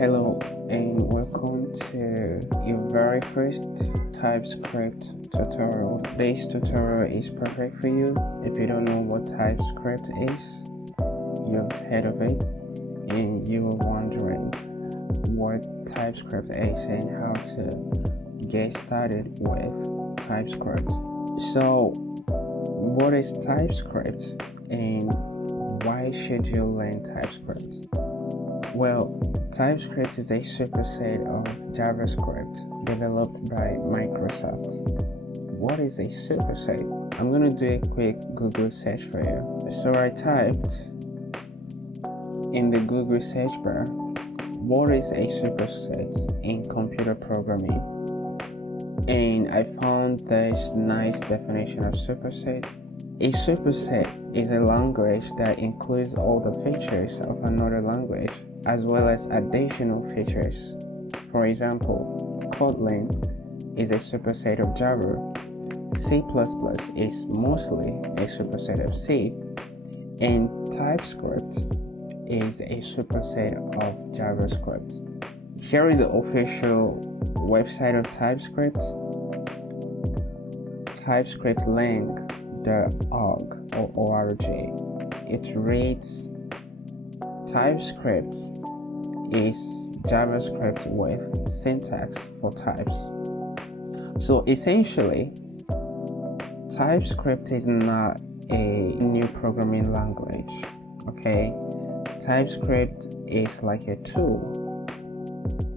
Hello and welcome to your very first TypeScript tutorial. This tutorial is perfect for you. If you don't know what TypeScript is, you've heard of it and you were wondering what TypeScript is and how to get started with TypeScript. So, what is TypeScript and why should you learn TypeScript? Well, TypeScript is a superset of JavaScript developed by Microsoft. What is a superset? I'm going to do a quick Google search for you. So I typed in the Google search bar, what is a superset in computer programming? And I found this nice definition of superset. A superset is a language that includes all the features of another language as well as additional features. For example, Kotlin is a superset of Java, C++ is mostly a superset of C, and TypeScript is a superset of JavaScript. Here is the official website of TypeScript, typescriptlang.org. It reads, TypeScript is JavaScript with syntax for types. So essentially, TypeScript is not a new programming language, okay? TypeScript is like a tool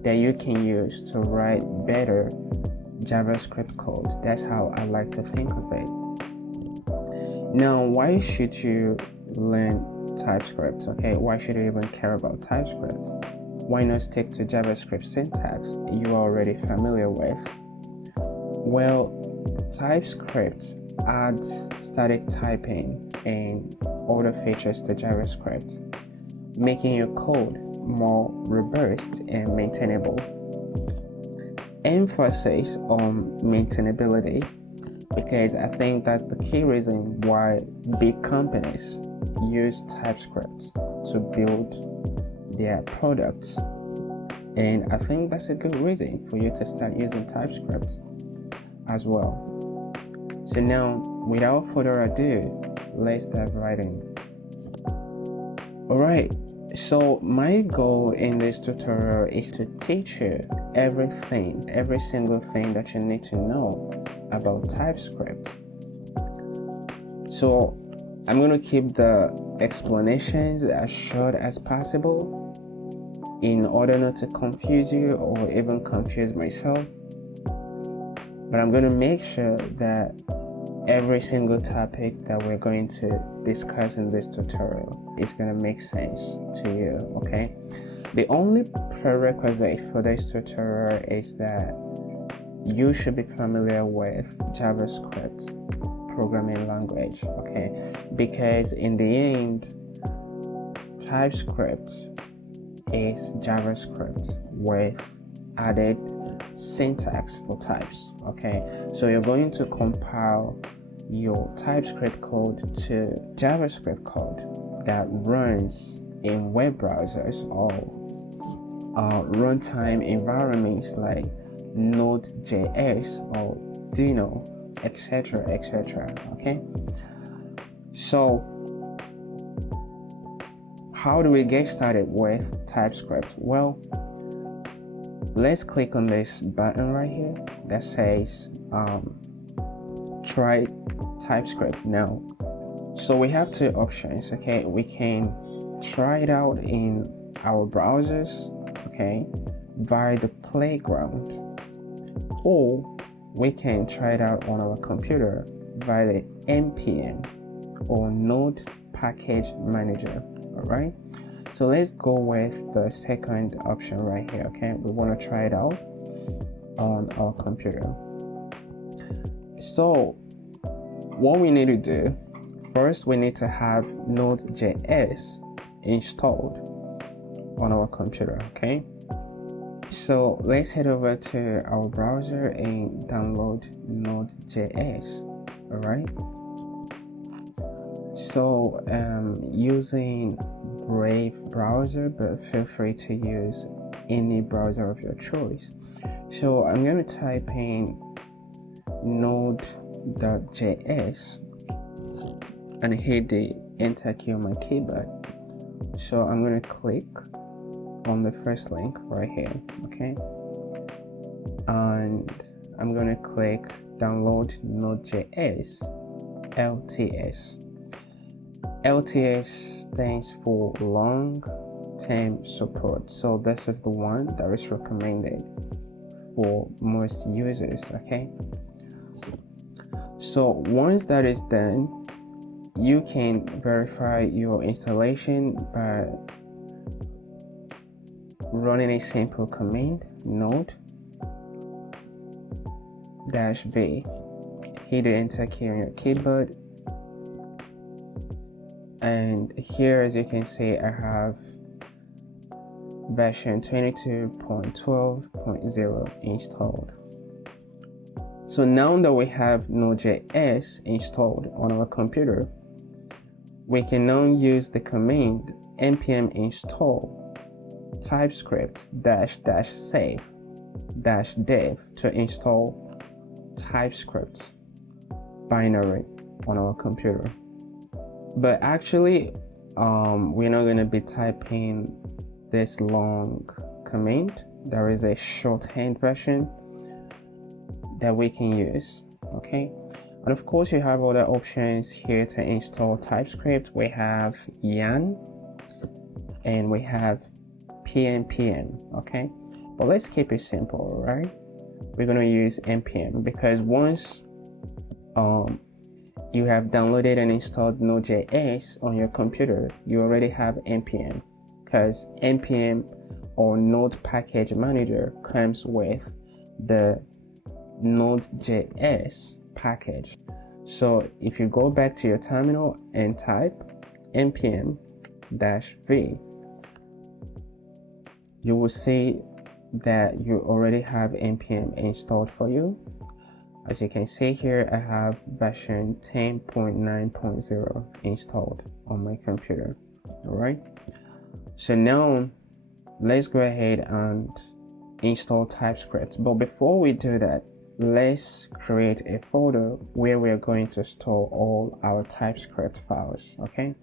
that you can use to write better JavaScript code. That's how I like to think of it. Now, why should you learn TypeScript? Okay, why should you even care about TypeScript? Why not stick to JavaScript syntax you are already familiar with? Well, TypeScript adds static typing and other features to JavaScript, making your code more robust and maintainable. Emphasis on maintainability, because I think that's the key reason why big companies use TypeScript to build their products, and I think that's a good reason for you to start using TypeScript as well. So now, without further ado, let's dive right in. Alright, so my goal in this tutorial is to teach you every single thing that you need to know about TypeScript. So I'm going to keep the explanations as short as possible in order not to confuse you or even confuse myself. But I'm going to make sure that every single topic that we're going to discuss in this tutorial is going to make sense to you, okay? The only prerequisite for this tutorial is that you should be familiar with JavaScript programming language, okay? Because in the end, TypeScript is JavaScript with added syntax for types, okay? So you're going to compile your TypeScript code to JavaScript code that runs in web browsers or runtime environments like Node.js or Dino, etc., okay? So how do we get started with TypeScript? Well, let's click on this button right here that says try TypeScript now. So we have two options, okay? We can try it out in our browsers, okay, via the playground, or we can try it out on our computer via the npm or Node Package Manager. Alright, so let's go with the second option right here, okay? We want to try it out on our computer. So what we need to do, first we need to have Node.js installed on our computer, okay? So let's head over to our browser and download Node.js, alright? So using Brave browser, but feel free to use any browser of your choice. So I'm going to type in node.js and hit the enter key on my keyboard. So I'm going to click on the first link right here, okay, and I'm going to click download Node.js LTS. LTS stands for long-term support, so this is the one that is recommended for most users, okay. So once that is done, you can verify your installation by running a simple command, node-v. Hit the enter key on your keyboard, and here, as you can see, I have version 22.12.0 installed. So now that we have Node.js installed on our computer, we can now use the command npm install TypeScript --save -dev to install TypeScript binary on our computer. But actually, we're not going to be typing this long command. There is a shorthand version that we can use, okay. And of course, you have other options here to install TypeScript. We have yarn and we have npm, okay. But let's keep it simple, right? We're going to use npm because once you have downloaded and installed Node.js on your computer, you already have npm, because npm or Node Package Manager comes with the Node.js package. So if you go back to your terminal and type npm-v, you will see that you already have npm installed for you. As you can see here, I have version 10.9.0 installed on my computer. All right. So now let's go ahead and install TypeScript. But before we do that, let's create a folder where we're going to store all our TypeScript files. Okay.